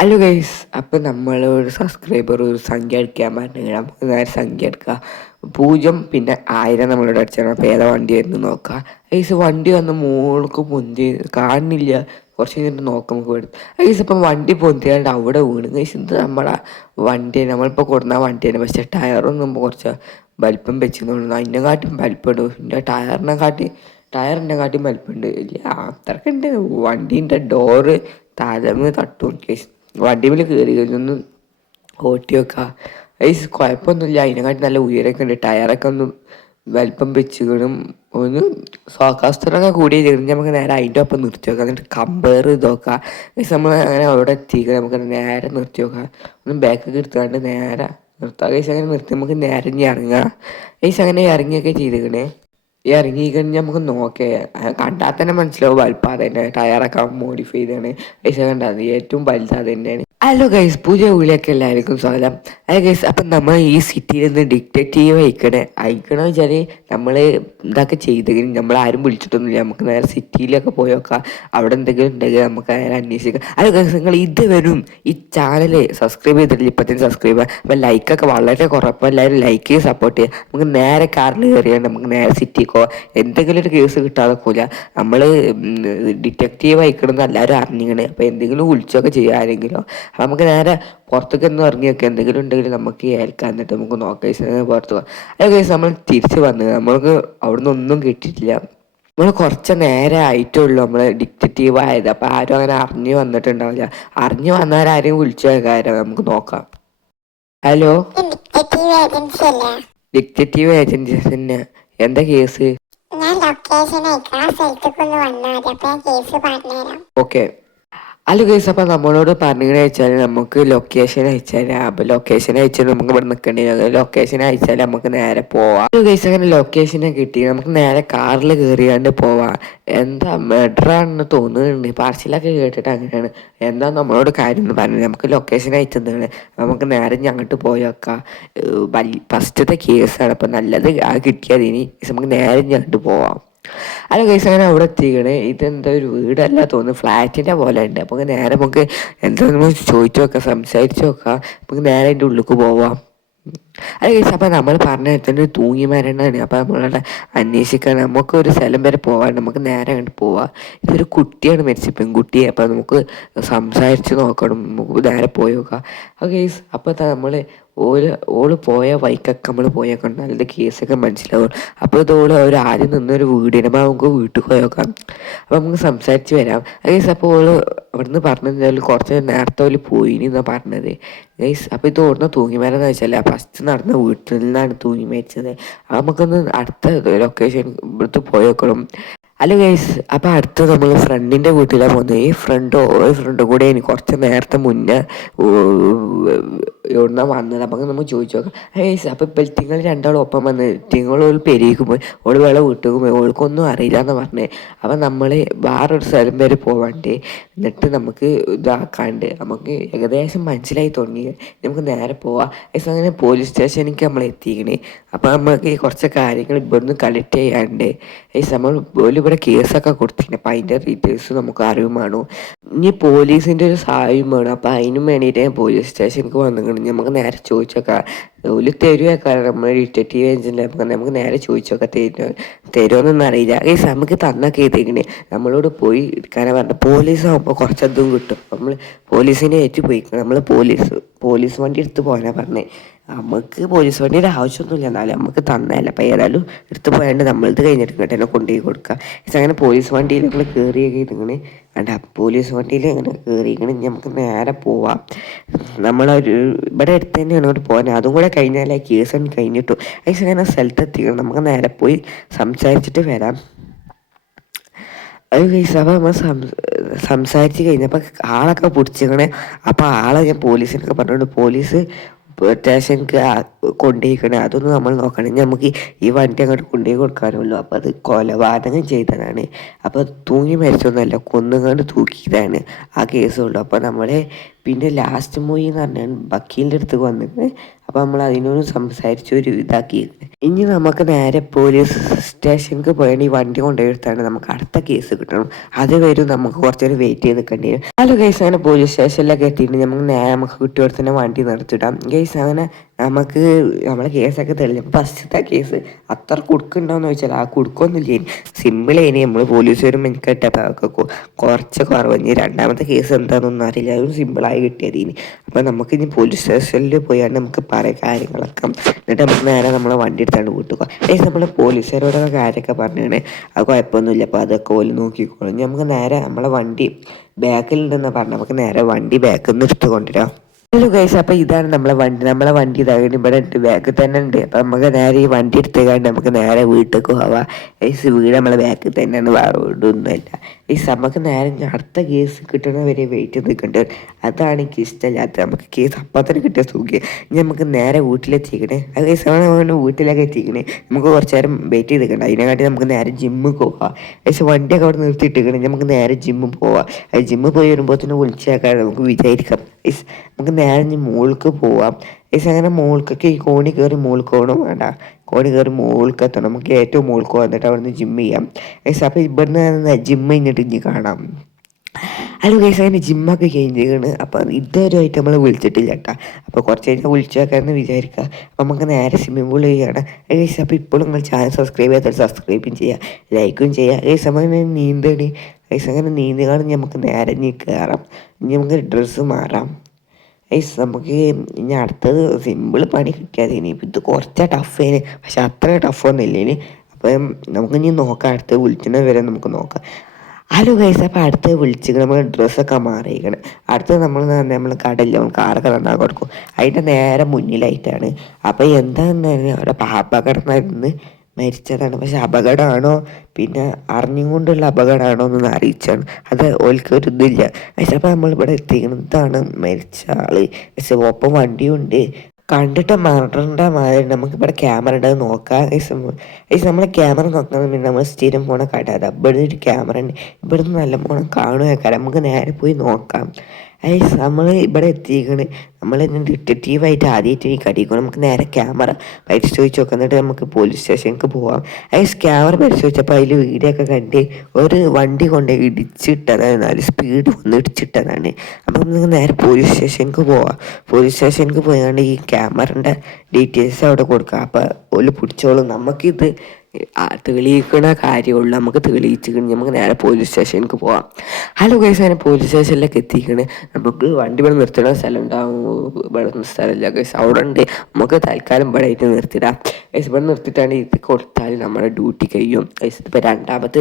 Hello guys അപ്പം നമ്മൾ ഒരു സബ്സ്ക്രൈബർ ഒരു സംഖ്യ അടിക്കാൻ പറഞ്ഞു നമുക്ക് നേരെ സംഖ്യ എടുക്കുക പൂജ്യം പിന്നെ ആയിരം നമ്മളോട് അടിച്ചാൽ അപ്പോൾ ഏതാ വണ്ടി വരുന്നു നോക്കുക ഗൈസ് വണ്ടി വന്ന് മോൾക്ക് പൊന്തി കാണുന്നില്ല കുറച്ച് കഴിഞ്ഞിട്ട് നോക്കാം നമുക്ക് വരും ഗൈസ് ഇപ്പം വണ്ടി പൊന്തിയാണ്ട് അവിടെ വീണ്. ഗൈസ് ഇത് നമ്മളെ വണ്ടി നമ്മളിപ്പോൾ കൊടുന്ന വണ്ടിയാണ് പക്ഷേ ടയറൊന്നും കുറച്ച് വലിപ്പം വെച്ചിരുന്നു അതിനെ കാട്ടും വലിപ്പമുണ്ട്. പിന്നെ ടയറിനെ കാട്ടി ടയറിനെ കാട്ടി വലിപ്പമുണ്ട്. ഇല്ല അത്രക്കുണ്ട് വണ്ടീന്റെ ഡോറ് താഴെ തട്ടു. ഗൈസ് വണ്ടിമേൽ കയറി കഴിഞ്ഞൊന്ന് ഓട്ടി വെക്കുക ഐസ് കുഴപ്പമൊന്നുമില്ല. അതിനെക്കാട്ടി നല്ല ഉയരൊക്കെ ഉണ്ട്. ടയറൊക്കെ ഒന്ന് വലിപ്പം വെച്ചുകളും ഒന്ന് സ്വാകാസ്ഥനൊക്കെ കൂടി കഴിഞ്ഞ് നമുക്ക് നേരെ അതിന്റെ ഒപ്പം നിർത്തി വെക്കാം എന്നിട്ട് കമ്പയർ ചെയ്ത് നോക്കാം. നമ്മൾ അങ്ങനെ അവിടെ എത്തിക്കുക നമുക്ക് നേരെ നിർത്തി വെക്കാം ഒന്ന് ബാക്കൊക്കെ എടുത്തുകൊണ്ട് നേരെ നിർത്താം. ഐസ് അങ്ങനെ നിർത്തി. നമുക്ക് നേരെ ഇറങ്ങുക ഇറങ്ങാം. ഐസ് അങ്ങനെ ഇറങ്ങിയൊക്കെ ചെയ്തിക്കണേ ഇറങ്ങി കഴിഞ്ഞാൽ നമുക്ക് നോക്കേ. കണ്ടാൽ തന്നെ മനസ്സിലാവും. വലുപ്പം അത് തന്നെ ടയറൊക്കെ മോഡിഫൈ ചെയ്താണ് പൈസ കണ്ടാൽ ഏറ്റവും വലുത് അത് തന്നെയാണ്. ഹലോ ഗൈസ് പുതിയ ഉള്ളിലേക്ക് എല്ലാവർക്കും സ്വാഗതം. ഹലോ ഗൈസ് അപ്പം നമ്മൾ ഈ സിറ്റിയിൽ നിന്ന് ഡിക്റ്റേറ്റീവ് അയക്കണേ അയക്കണമെന്ന് വെച്ചാൽ നമ്മൾ ഇതൊക്കെ ചെയ്തെങ്കിലും നമ്മൾ ആരും വിളിച്ചിട്ടൊന്നുമില്ല. നമുക്ക് നേരെ സിറ്റിയിലൊക്കെ പോയി നോക്കാം. അവിടെ എന്തെങ്കിലും ഉണ്ടെങ്കിൽ നമുക്ക് നേരെ അന്വേഷിക്കാം. ഹലോ ഗൈസ് നിങ്ങൾ ഇത് വരും ഈ ചാനൽ സബ്സ്ക്രൈബ് ചെയ്തിട്ടില്ല. ഇപ്പം തന്നെ സബ്സ്ക്രൈബ് ചെയ്യുക അപ്പം ലൈക്കൊക്കെ വളരെ കുറവ് എല്ലാവരും ലൈക്ക് ചെയ്ത് സപ്പോർട്ട് ചെയ്യുക നമുക്ക് നേരെ കാറിൽ കയറിയാൽ നമുക്ക് നേരെ സിറ്റിക്കോ എന്തെങ്കിലും ഒരു കേസ് കിട്ടാതെ നമ്മൾ ഡിറ്റക്റ്റീവ് അയക്കണമെന്ന് എല്ലാവരും അറിഞ്ഞിങ്ങനെ അപ്പോൾ എന്തെങ്കിലും വിളിച്ചൊക്കെ ചെയ്യുക അപ്പം നമുക്ക് നേരെ പുറത്തേക്ക് ഒന്ന് ഇറങ്ങി എന്തെങ്കിലും ഉണ്ടെങ്കിൽ നമുക്ക് ഏൽക്കാൻ എന്നിട്ട് നമുക്ക് നോക്കാം. പുറത്ത് പോകാം അതൊക്കെ നമ്മൾ തിരിച്ച് വന്നത് നമ്മൾക്ക് അവിടുന്ന് ഒന്നും കിട്ടിയിട്ടില്ല. നമ്മൾ കുറച്ച് നേരെ ആയിട്ടുള്ളൂ നമ്മൾ ഡിക്റ്റേറ്റീവ് ആയത്. അപ്പം ആരും അങ്ങനെ അറിഞ്ഞു വന്നിട്ടുണ്ടാവില്ല. അറിഞ്ഞു വന്നവരാരെയും വിളിച്ചു കാര്യം നമുക്ക് നോക്കാം. ഹലോ? ഡിക്റ്റേറ്റീവ് ഏജൻസിന് തന്നെ. എന്താ കേസ്? ഞാൻ ലൊക്കേഷൻ ആ വന്നാൽ കേസ് പറഞ്ഞുതരാം. ഓക്കെ. അല്ല ഗൈസ് അപ്പൊ നമ്മളോട് പറഞ്ഞിങ്ങനെ അയച്ചാൽ നമുക്ക് ലൊക്കേഷൻ അയച്ചാൽ അപ്പോൾ ലൊക്കേഷൻ അയച്ചാൽ നമുക്ക് ഇവിടെ നിൽക്കേണ്ടി ലൊക്കേഷൻ അയച്ചാൽ നമുക്ക് നേരെ പോവാം. കേസ് അങ്ങനെ ലൊക്കേഷൻ കിട്ടി നമുക്ക് നേരെ കാറിൽ കയറിയാണ്ട് പോവാം. എന്താ മെഡറാണെന്ന് തോന്നുന്നുണ്ട്. പാർസലൊക്കെ കേട്ടിട്ട് അങ്ങനെയാണ്. എന്താ നമ്മളോട് കാര്യം എന്ന് പറഞ്ഞത്? നമുക്ക് ലൊക്കേഷൻ അയച്ചതാണ് നമുക്ക് നേരെ അങ്ങോട്ട് പോയേക്കാം ഫസ്റ്റത്തെ കേസാണ് അപ്പോൾ നല്ലത് കിട്ടിയാൽ ഇനി നമുക്ക് നേരെ അങ്ങോട്ട് പോവാം. അല്ല കൈസ് അങ്ങനെ അവിടെ എത്തിക്കണേ. ഇതെന്താ ഒരു വീടല്ല തോന്നുന്നു. ഫ്ലാറ്റിന്റെ പോലെ ഉണ്ട് അപ്പോൾ നേരെ നമുക്ക് എന്താ നമ്മൾ ചോദിച്ചു നോക്കാം സംസാരിച്ചു നോക്കാം. നേരെ അതിന്റെ ഉള്ളിലേക്ക് പോവാം. അത് കഴിച്ചാൽ അപ്പം നമ്മൾ പറഞ്ഞ തന്നെ തൂങ്ങി മരണമാണ്. അപ്പം നമ്മളവിടെ അന്വേഷിക്കാൻ നമുക്ക് ഒരു സ്ഥലം വരെ പോവാൻ നമുക്ക് നേരെ അങ്ങോട്ട് പോവാം. ഇതൊരു കുട്ടിയാണ് മരിച്ചത് പെൺകുട്ടിയെ. അപ്പം നമുക്ക് സംസാരിച്ച് നോക്കണം. നമുക്ക് നേരെ പോയി നോക്കാം. കേസ് അപ്പോൾ നമ്മൾ ഓൽ ഓൾ പോയ വൈക്കൊക്കെ നമ്മൾ കണ്ടാൽ നല്ല കേസൊക്കെ മനസ്സിലാവും. അപ്പോൾ ഇത് ഓൾ ഒരു ആദ്യം നിന്നൊരു വീടിനെ നമുക്ക് വീട്ടിൽ പോയോക്കാം അപ്പോൾ നമുക്ക് സംസാരിച്ച് വരാം. ഗൈസ് അപ്പോൾ ഓൾ അവിടുന്ന് പറഞ്ഞത് കുറച്ച് നേരത്തെ ഓൽ പോയിനി എന്നാണ് പറഞ്ഞത്. ഗൈസ് അപ്പോൾ ഇത് ഓടുന്ന തൂങ്ങിമരം വെച്ചാൽ ഫസ്റ്റ് നടന്ന വീട്ടിൽ നിന്നാണ് തൂങ്ങി മരിച്ചത്. നമുക്കൊന്ന് അടുത്ത ലൊക്കേഷൻ ഇവിടുത്തെ പോയേക്കണം. അല്ല ഗൈസ് അപ്പോൾ അടുത്ത് നമ്മൾ ഫ്രണ്ടിന്റെ വീട്ടിലാണ് പോകുന്നത് ഈ ഫ്രണ്ട് ഒരു ഫ്രണ്ട് കൂടെ എനിക്ക് കുറച്ച് നേരത്തെ മുന്നേ എവിടുന്ന വന്നത്? അപ്പം നമ്മൾ ചോദിച്ചു നോക്കാം. ഗൈസ് അപ്പോൾ ബെൽറ്റിങ്ങൾ രണ്ടാളും ഒപ്പം വന്ന് തിങ്ങൾ ഒരു പെരിയേക്ക് പോയി ഓൾ വേളെ വീട്ടിൽ പോയി ഓൾക്കൊന്നും അറിയില്ല എന്ന് പറഞ്ഞത് അപ്പം നമ്മൾ വേറൊരു സ്ഥലം വരെ പോവാണ്ട് എന്നിട്ട് നമുക്ക് ഇതാക്കാണ്ട് നമുക്ക് ഏകദേശം മനസ്സിലായി തുടങ്ങി. നമുക്ക് നേരെ പോവാം. ഗൈസ് അങ്ങനെ പോലീസ് സ്റ്റേഷനിലേക്ക് നമ്മൾ എത്തിക്കണേ. അപ്പോൾ നമുക്ക് കുറച്ച് കാര്യങ്ങൾ ഇവിടുന്ന് കളക്ട് ചെയ്യാണ്ട് ഗൈസ് നമ്മൾ പോലും ഇവിടെ കേസൊക്കെ കൊടുത്തിന് അപ്പം അതിന്റെ ഡീറ്റെയിൽസ് നമുക്ക് അറിവും അറിയുമാണോ ഇനി പോലീസിന്റെ ഒരു സഹായം വേണം. അപ്പം അതിനും വേണ്ടിയിട്ട് പോലീസ് സ്റ്റേഷനിലേക്ക് വന്നിട്ടുണ്ട്. നമുക്ക് നേരെ ചോദിച്ചേക്കാം. ഒരു തരുവേക്കാരം നമ്മൾ ഡിറ്റക്റ്റീവ് ഏജന്റ് നമുക്ക് നമുക്ക് നേരെ ചോദിച്ചൊക്കെ. തരും തരുമെന്നൊന്നും അറിയില്ല. ഈ നമുക്ക് തന്നൊക്കെ ചെയ്തേക്കണേ നമ്മളോട് പോയി എടുക്കാനാണ് പറഞ്ഞത്. പോലീസ് ആകുമ്പോൾ കുറച്ചതും കിട്ടും. നമ്മൾ പോലീസിനെ ഏറ്റു പോയി നമ്മൾ പോലീസ് പോലീസ് വണ്ടി എടുത്ത് പോകാനാണ് പറഞ്ഞത് നമുക്ക് പോലീസ് വണ്ടിയുടെ ആവശ്യമൊന്നുമില്ല. എന്നാലും നമുക്ക് തന്നല്ല അപ്പം ഏതായാലും എടുത്ത് പോയാണ്ട് നമ്മളിത് കഴിഞ്ഞിട്ട് ഇങ്ങോട്ട് തന്നെ കൊണ്ടുപോയി കൊടുക്കുക. അങ്ങനെ പോലീസ് വണ്ടിയിൽ നമ്മൾ കയറിയൊക്കെ ഇതിങ്ങനെ കണ്ട പോലീസ് വണ്ടിയിൽ ഇങ്ങനെ കയറിയിങ്ങനെ നമുക്ക് നേരെ പോവാം. നമ്മളൊരു ഇവിടെ അടുത്ത് തന്നെയാണ് ഇങ്ങോട്ട് പോകാൻ. അതും കൂടെ കഴിഞ്ഞാലേ ആ കേസ് കഴിഞ്ഞിട്ടു. അതിന് അങ്ങനെ സ്ഥലത്തെത്തിക്കണം നമുക്ക് നേരെ പോയി സംസാരിച്ചിട്ട് വരാം. അത് കഴിച്ച് അപ്പോൾ നമ്മൾ സംസാരിച്ച് കഴിഞ്ഞപ്പോൾ ആളൊക്കെ പിടിച്ചിങ്ങനെ അപ്പോൾ ആളെ ഞാൻ പോലീസിനൊക്കെ പറഞ്ഞുകൊണ്ട് പോലീസ് സ്റ്റേഷനിക്ക് കൊണ്ടുപോയിക്കണേ അതൊന്നും നമ്മൾ നോക്കണം നമുക്ക് ഈ വണ്ടി അങ്ങോട്ട് കൊണ്ടുപോയി കൊടുക്കാനുള്ളൂ. അപ്പോൾ അത് കൊലപാതകം ചെയ്തതാണ്. അപ്പോൾ തൂങ്ങി മരിച്ചൊന്നുമല്ല കൊന്നുകൊണ്ട് തൂക്കിയതാണ് ആ കേസുള്ളൂ. അപ്പോൾ നമ്മളെ പിന്നെ ലാസ്റ്റ് മൂവി എന്ന് പറഞ്ഞാൽ വക്കീലിന്റെ അടുത്ത് വന്നിട്ട് അപ്പോൾ നമ്മൾ അതിനോട് സംസാരിച്ച് ഒരു ഇതാക്കി. ഇനി നമുക്ക് നേരെ പോലീസ് സ്റ്റേഷനിലേക്ക് പോയാൽ ഈ വണ്ടി കൊണ്ടുപോയിട്ടാണ് നമുക്ക് അടുത്ത കേസ് കിട്ടണം. അത് വരും നമുക്ക് കുറച്ചേരം വെയിറ്റ് ചെയ്ത് നിൽക്കേണ്ടി വരും. ഹലോ കേസ് അങ്ങനെ പോലീസ് സ്റ്റേഷനിലൊക്കെ എത്തിയിട്ട് നമുക്ക് നേരെ നമുക്ക് കുട്ടിയോട് തന്നെ വണ്ടി നിർത്തിയിടാം കേസ് അങ്ങനെ നമുക്ക് നമ്മളെ കേസൊക്കെ തെളിഞ്ഞു. ഫസ്റ്റത്തെ കേസ് അത്ര കുടുക്കുണ്ടോയെന്ന് ചോദിച്ചാൽ ആ കുടുക്കൊന്നുമില്ല? സിമ്പിൾ ഇനി നമ്മൾ പോലീസ് വരുമ്പോൾ എനിക്ക് കിട്ടപ്പോൾ കുറച്ച് കുറവ് ഇനി രണ്ടാമത്തെ കേസ് എന്താണെന്നൊന്നും അറിയില്ല. അതും സിമ്പിളായി കിട്ടിയത് ഇനി അപ്പോൾ നമുക്ക് ഇനി പോലീസ് സ്റ്റേഷനിൽ പോയാണ്ട് നമുക്ക് പറയാം കാര്യങ്ങളൊക്കെ. എന്നിട്ട് നമുക്ക് നേരെ നമ്മളെ വണ്ടി എടുത്താണ്ട് വീട്ടിൽ പോകാം ഏകദേശം നമ്മൾ പോലീസുകാരോടൊക്കെ കാര്യമൊക്കെ പറഞ്ഞാണ്. അത് കുഴപ്പമൊന്നുമില്ല. അപ്പോൾ അതൊക്കെ ഓൽ നോക്കിക്കോളും. ഇനി നമുക്ക് നേരെ നമ്മളെ വണ്ടി ബാക്കിലുണ്ടെന്ന് പറഞ്ഞാൽ നമുക്ക് നേരെ വണ്ടി ബാക്കിൽ നിന്ന് എടുത്ത് കൊണ്ടുവരാം. ഹലോ ഗൈസ് അപ്പൊ ഇതാണ് നമ്മളെ വണ്ടി. നമ്മളെ വണ്ടി ഇതാകും ഇവിടെ ഉണ്ട്. ബാക്കിൽ തന്നെ ഉണ്ട്. അപ്പൊ നമുക്ക് നേരെ ഈ വണ്ടി എടുത്തേക്കാണ്ട് നമുക്ക് നേരെ വീട്ടിലേക്ക് പോവാം. ഗൈസ് വീട് നമ്മളെ ബാക്കിൽ തന്നെയാണ്. വേറെ വീടൊന്നുമല്ല. ഗൈസ് നമുക്ക് നേരെ അടുത്ത കേസ് കിട്ടണ വരെ വെയിറ്റ് നിൽക്കേണ്ടി വരും. അതാണ് എനിക്ക് ഇഷ്ടമില്ലാത്ത നമുക്ക് കേസ് അപ്പം തന്നെ കിട്ടിയ സുഖം ഇനി നമുക്ക് നേരെ വീട്ടിലെത്തിക്കണേ അത് ഗൈസ് നമ്മൾ വീട്ടിലേക്ക് എത്തിക്കണേ നമുക്ക് കുറച്ച് നേരം വെയിറ്റ് ചെയ്ത് നിൽക്കണ്ട അതിനെക്കാട്ടി നമുക്ക് നേരെ ജിമ്മിൽ പോകാം പക്ഷേ വണ്ടിയൊക്കെ അവിടെ നിർത്തിയിട്ടിരിക്കണേ. നമുക്ക് നേരെ ജിമ്മിൽ പോവാം. അത് ജിമ്മിൽ പോയി വരുമ്പോൾ തന്നെ വിളിച്ചേക്കാൻ നമുക്ക് വിചാരിക്കാം. നമുക്ക് നേരെ മോൾക്ക് പോവാം. ഗൈസ് അങ്ങനെ മോൾക്കൊക്കെ ഈ കോണി കയറി മോൾക്ക് പോകണം വേണ്ട. കോണി കയറി മോൾക്ക് എത്തണം. നമുക്ക് ഏറ്റവും മോൾക്ക് വന്നിട്ട് അവിടെ നിന്ന് ജിമ്മ് ചെയ്യാം. ഗൈസ് അപ്പോൾ ഇവിടുന്ന് ജിമ്മ് കഴിഞ്ഞിട്ട് ഇനി കാണാം. ഹലോ ഗൈസ് അതിന് ജിമ്മൊക്കെ ചേഞ്ച് ചെയ്യാണ്. അപ്പം ഇതുവരെയായിട്ട് നമ്മൾ വിളിച്ചിട്ടില്ല കേട്ടോ അപ്പോൾ കുറച്ച് കഴിഞ്ഞാൽ വിളിച്ചേക്കാന്ന് വിചാരിക്കുക അപ്പം നമുക്ക് നേരെ സ്വിമ്മിംഗ് പൂൾ ചെയ്യണം ഗൈസ് അപ്പോൾ ഇപ്പോഴും നിങ്ങൾ ചാനൽ സബ്സ്ക്രൈബ് ചെയ്യാത്ത സബ്സ്ക്രൈബും ചെയ്യുക ലൈക്കും ചെയ്യുക ഗൈസ് അങ്ങനെ നീന്തണി ഗൈസ് അങ്ങനെ നീന്തി കാണും നമുക്ക് നേരെ ഇനി കയറാം ഇനി നമുക്ക് ഡ്രസ്സ് മാറാം. ഗൈസ് നമുക്ക് ഇനി അടുത്തത് സിമ്പിൾ പണി കിട്ടിയാൽ ഇനി ഇത് കുറച്ച് ടഫേന് പക്ഷെ അത്ര ടഫൊന്നും ഇല്ല ഇനി. അപ്പം നമുക്ക് ഇനി നോക്കാം. അടുത്ത് വിളിച്ചിട്ട് വരെ നമുക്ക് നോക്കാം. ഹലോ ഗൈസ് അപ്പോൾ അടുത്ത് വിളിച്ചിട്ട് നമ്മൾ ഡ്രസ്സൊക്കെ മാറിയിരിക്കണം. അടുത്ത് നമ്മൾ നമ്മൾ കടലിൽ നമ്മൾ കാറൊക്കെ നന്നാ കൊടുക്കും. അതിന്റെ നേരെ മുന്നിലായിട്ടാണ്. അപ്പോൾ പറഞ്ഞാൽ അവിടെ അപകടം നടന്ന് മരിച്ചതാണ്. പക്ഷെ അപകടമാണോ? പിന്നെ അറിഞ്ഞുകൊണ്ടുള്ള അപകടമാണോ എന്നൊന്ന് അറിയിച്ചാണ്. അത് ഓൽക്ക് ഒരു ഇതില്ല. പക്ഷെ അപ്പോൾ നമ്മളിവിടെ എത്തിക്കുന്നതാണ് മരിച്ച ആൾ പക്ഷെ ഒപ്പം വണ്ടിയുണ്ട്. കണ്ടിട്ട് മറണ്ട മാതിരി നമുക്ക് ഇവിടെ ക്യാമറ ഉണ്ട് അത് നോക്കാം. ഈ നമ്മളെ ക്യാമറ നോക്കാൻ പിന്നെ നമ്മൾ സ്ഥിരം പോണ കാട്ടാതെ ഇവിടുന്ന് ഇവിടെ ഒരു ക്യാമറ ഉണ്ട്. ഇവിടുന്ന് നല്ല പോണം കാണുക നമുക്ക് നേരെ പോയി നോക്കാം. ഐസ് നമ്മൾ ഇവിടെ എത്തിയിരിക്കണ് നമ്മൾ ഡിറ്റക്റ്റീവായിട്ട് ആദ്യമായിട്ട് ഈ കടിക്കണം നമുക്ക് നേരെ ക്യാമറ പരിശോധിച്ച് നോക്കാം. എന്നിട്ട് നമുക്ക് പോലീസ് സ്റ്റേഷനിലേക്ക് പോവാം. ഐസ് ക്യാമറ പരിശോധിച്ചപ്പോൾ അതിൽ വീഡിയോ ഒക്കെ കണ്ട് ഒരു വണ്ടി കൊണ്ട് ഇടിച്ചിട്ടതാണ്. നല്ല സ്പീഡ് വന്ന് ഇടിച്ചിട്ടതാണ്. അപ്പം നമുക്ക് നേരെ പോലീസ് സ്റ്റേഷനിലേക്ക് പോവാം. പോലീസ് സ്റ്റേഷനിലേക്ക് പോയാണ്ട് ഈ ക്യാമറന്റെ ഡീറ്റെയിൽസ് അവിടെ കൊടുക്കാം. അപ്പോൾ ഓൽ പിടിച്ചോളും. നമുക്കിത് തെളിയിക്കണ കാര്യമുള്ള. നമുക്ക് തെളിയിച്ച് നമുക്ക് നേരെ പോലീസ് സ്റ്റേഷനിലേക്ക് പോവാം. ഹലോ ഗൈസ് അങ്ങനെ പോലീസ് സ്റ്റേഷനിലേക്ക് എത്തിക്കണ്. നമുക്ക് വണ്ടി ഇവിടെ നിർത്തണ സ്ഥലം ഉണ്ടാവും ഇവിടെ സ്ഥലമില്ല ഗൈസ് അവിടെ ഉണ്ട് നമുക്ക് തൽക്കാലം ഇവിടെ ആയിട്ട് നിർത്തിടാം. ഗൈസ് ഇവിടെ നിർത്തിയിട്ടാണ് ഇത് കൊടുത്താൽ നമ്മുടെ ഡ്യൂട്ടി കഴിയും. ഗൈസ് ഇപ്പോൾ രണ്ടാമത്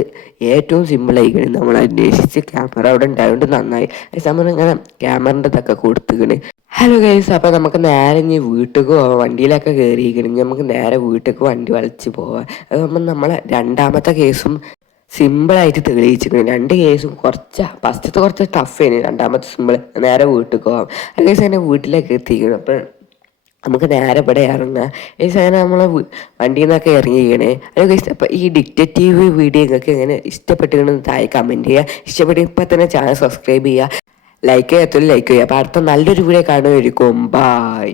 ഏറ്റവും സിമ്പിളായിക്കണ് നമ്മൾ അന്വേഷിച്ച് ക്യാമറ അവിടെ ഉണ്ടായതുകൊണ്ട് നന്നായി. ഗൈസ് നമ്മളിങ്ങനെ ക്യാമറന്റെ ഇതൊക്കെ കൊടുത്തുക്കണ്. ഹലോ ഗൈസ് അപ്പോൾ നമുക്ക് നേരെ ഇനി വീട്ടിലേക്ക് പോവാം. വണ്ടിയിലൊക്കെ കയറിയിരിക്കണം നമുക്ക് നേരെ വീട്ടിലേക്ക് വണ്ടി വലിച്ച് പോവാം. അത് നമ്മൾ നമ്മളെ രണ്ടാമത്തെ കേസും സിമ്പിളായിട്ട് തെളിയിച്ചിട്ടുണ്ട് രണ്ട് കേസും കുറച്ച് ഫസ്റ്റത്തെ കുറച്ച് ടഫ് ആയിരുന്നു രണ്ടാമത്തെ സിമ്പിൾ നേരെ വീട്ടിലേക്ക് പോവാം. അത് കേസ് തന്നെ വീട്ടിലേക്ക് എത്തിക്കണം അപ്പം നമുക്ക് നേരെ ഇവിടെ ഇറങ്ങാം. ഈ സാധനം നമ്മളെ വണ്ടിയിൽ നിന്നൊക്കെ ഇറങ്ങിയിരിക്കണേ. അത് ഗൈസ് അപ്പോൾ ഈ ഡിക്റ്റേറ്റീവ് വീഡിയോ നിങ്ങൾക്ക് എങ്ങനെ ഇഷ്ടപ്പെട്ടിരുന്നു താഴെ കമന്റ് ചെയ്യുക. ഇഷ്ടപ്പെട്ടിപ്പോൾ ഇപ്പം തന്നെ ചാനൽ സബ്സ്ക്രൈബ് ചെയ്യുക. ലൈക്ക് ചെയ്യാത്തൊരു ലൈക്ക് ചെയ്യുക അപ്പോൾ അടുത്ത നല്ലൊരു വീഡിയോ കാണുമായിരിക്കും ബായ്